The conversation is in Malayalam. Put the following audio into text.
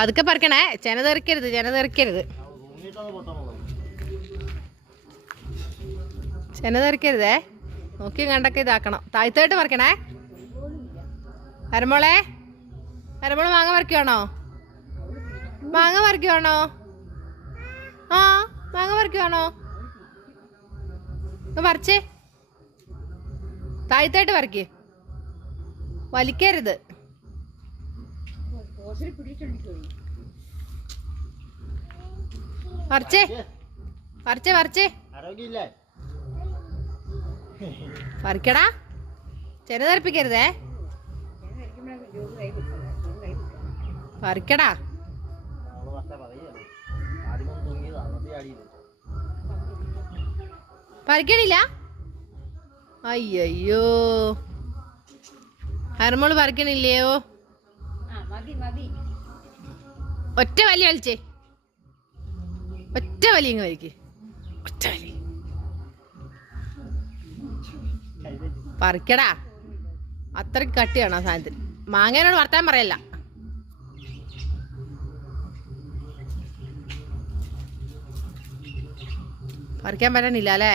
പതുക്കെ പറിക്കണേ, ചെന തെറിക്കരുത്, ചെന തെറിക്കരുത്, ചെന തെറിക്കരുതേ. നോക്കി കണ്ടൊക്കെ ഇതാക്കണം. താഴ്ത്തായിട്ട് പറിക്കണേ. അരമോളെ, അരമോള് മാങ്ങ പറിക്കുവാണോ? മാങ്ങ പറിക്കുവാണോ? ആ, മാങ്ങ പറിക്കുവാണോ? പറിച്ചേ, താഴ്ത്തായിട്ട് പറിക്ക്, വലിക്കരുത്. പറിച്ചേ, പറിച്ചേ, പറിച്ചേ, പറിക്കടാ, ചെന തെറിപ്പിക്കരുതേ. പറിക്കടാ. പറിക്കണില്ല. അയ്യോ, അരമോള് പറിക്കണില്ലയോ? ഒറ്റ വലി വലിച്ചേ, ഒറ്റ വലി ഇങ്ങ് വലിക്ക്, ഒറ്റ വലി. പറിക്കടാ, അത്രയ്ക്ക് കട്ടിയാണ് ആ സാധനത്തിന്. മാങ്ങേനോട് വർത്താൻ പറയല്ല. പറിക്കാൻ പറ്റണില്ല അല്ലേ?